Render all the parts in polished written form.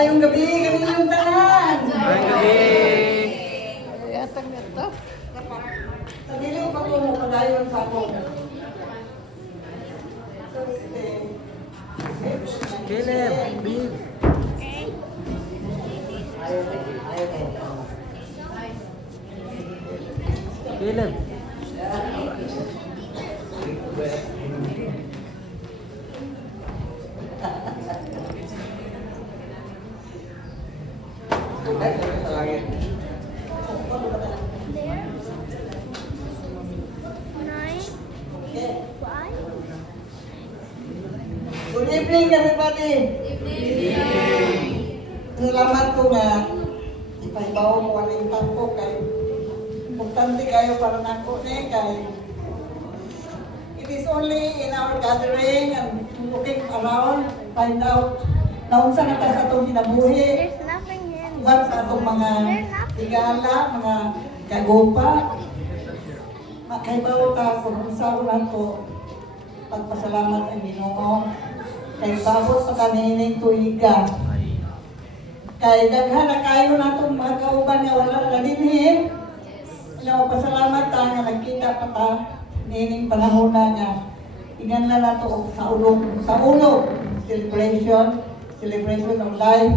Maayong gabi, kanilang tanan. Maayong gabi. Yatag na to. Sa dili pa ko mo padayon sa ako. Caleb, babe. Caleb. Good evening, everybody. Salamat ko nga ipaibaw mo ang tampo kay importante kayo para nako ni kay it is only in our gathering and looking around find out naunsa na ta sa atong kinabuhi There's nothing in. uban sa atong mga tigala, mga kagupa makaibaw ta kung unsa nato pagpasalamat ang Ginoo kay babot sa kanining tuiga. Kay daghan na kayo natong mga kauban nga wala lalinhin. Pasalamat ta nga nagkita pa ta nining panahon na nga inganlan nato og sa ulo celebration of life,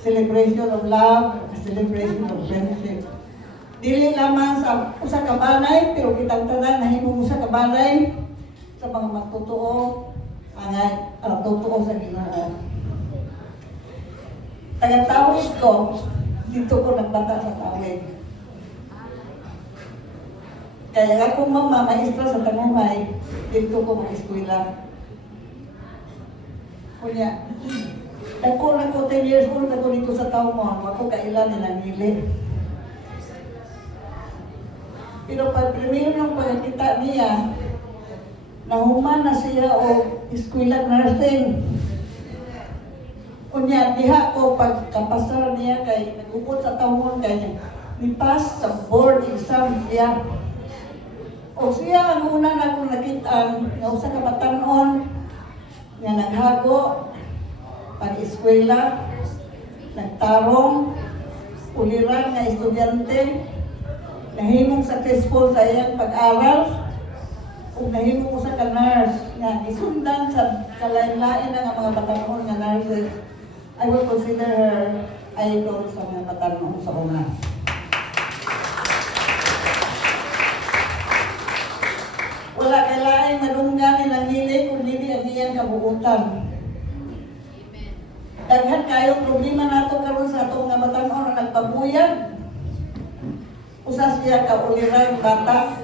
celebration of love, celebration of friendship. Dili lamang sa usa ka balay pero kitang tanan nahimong usa ka balay sa mga magtotoo ang totoo sa Ginoo. Taga-tawid ko, dito ko nagbata sa tawid. Kaya akong mama, maestra sa Tanumay, dito ko mag-eskwela. Kunya, ako na ko 10 years old ako dito sa Taumon, ako kailan nilang nili. Pero pag primero ng pagkita niya, nahuman na siya o eskwela nursing. Kunya, diha ko pagkapasar niya kay nag-upot sa Taumon kay nipas sa board exam siya. O siya ang una na akong nakitaan nga usa ka batanon nga naghago pag-eskwela, nagtarong, uliran nga estudyante, nahimong successful sa iyang pag-aral, ug nahimong usa ka nurse nga gisundan sa kalain-lain nga mga batanon nga nurses. I will consider her idol sa mga batanon sa una. Wala kay laing madunggan nilang nili kung dili ang iyang kabuutan. Daghan kayo problema nato karon sa atong nga batanon na nagpabuyag. Usa siya ka ulirang bata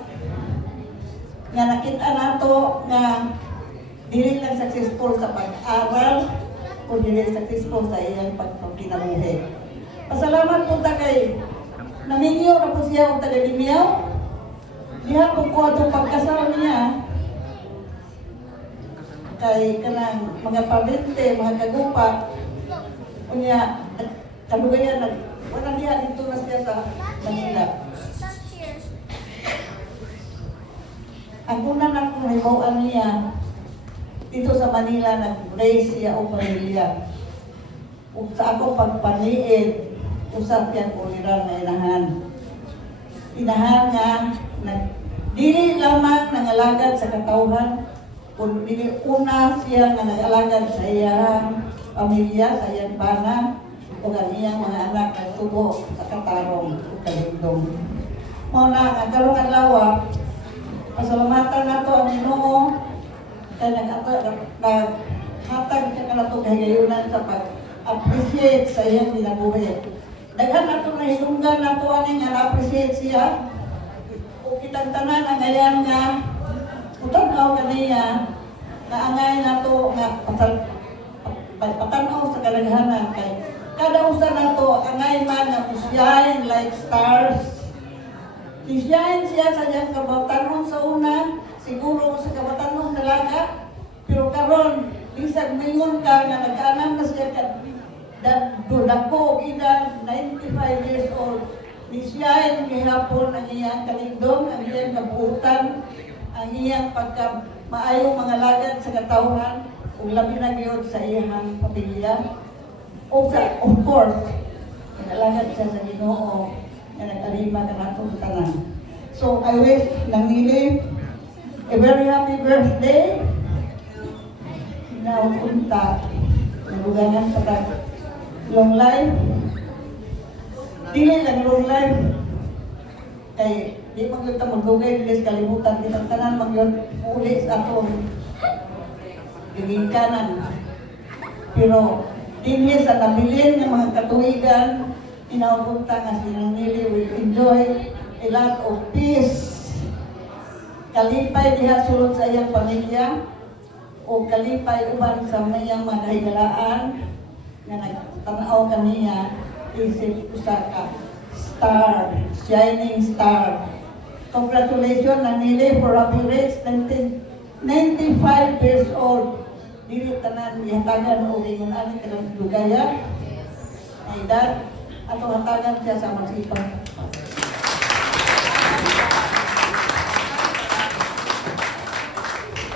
nga nakita nato nga dili lang successful sa pag-aral kung dili successful sa iyang pagkinabuhi. Pasalamat po ta kay naminyo na po siya og taga-Limiao. Diha po ko atong pagkasal niya kay kanang mga pamilya, mga kagupa unya kalugayan wala diha dito na siya sa Manila. Ang una na kong hibawan niya dito sa Manila nag-raise siya o pamilya. Ug sa ako pagpaniid usap yan uliran na inahan. Inahan nga dili lamang nangalagad sa katawhan kung dili una siya nga nangalagad sa iyang pamilya, sa iyang bana o ang iyang mga anak na tubo sa katarong o kalindong. Muna nga karong adlaw pasalamatan nato ang Ginoo kay naghatag siya kanato kahigayunan sa pag-appreciate sa iyang ginabuhi. Daghan nato na hinunggan nato ani nga na-appreciate siya. O kitang tanan ang ayan nga utanaw kaniya na angay nato nga patanaw sa kalaghanan kay kada usa nato angay man nga shine like stars. Shine siya sa iyang kabatanon sa una, siguro sa kabatanon dalaga, pero karon bisag mingon ka nga nag-anam na siya dako edad 95 years old. Siya ang gihapon ang iyang kalindong, ang iyang kabuutan, ang iyang maayong mga lagad sa katawhan, ug labi na gyud sa iyang pamilya. of course, nag-alagad siya sa Ginoo na nag-alima ka na itong tanan. So, I wish nang nili a very happy birthday. Now, punta, nagugangan sa kag long life. Dili lang long life. Kay, di magluta magdugay, bilis kalimutan, kitang tanan magyon uli sa atong gigingkanan. Pero, dinhi sa nabilin ng mga katuigan, inaupunta nga si Nang Nili will enjoy a lot of peace. Kalipay diha sulod sa iyang pamilya o kalipay uban sa iyang mga kahigalaan nga nagtanaw kaniya isip usa ka star, shining star. Congratulations Nang Nili for having reached 95 years old. Dili tanan ihatagan o ingon ani kanang dugaya. Ay dad, ato hatagan siya sa magsipag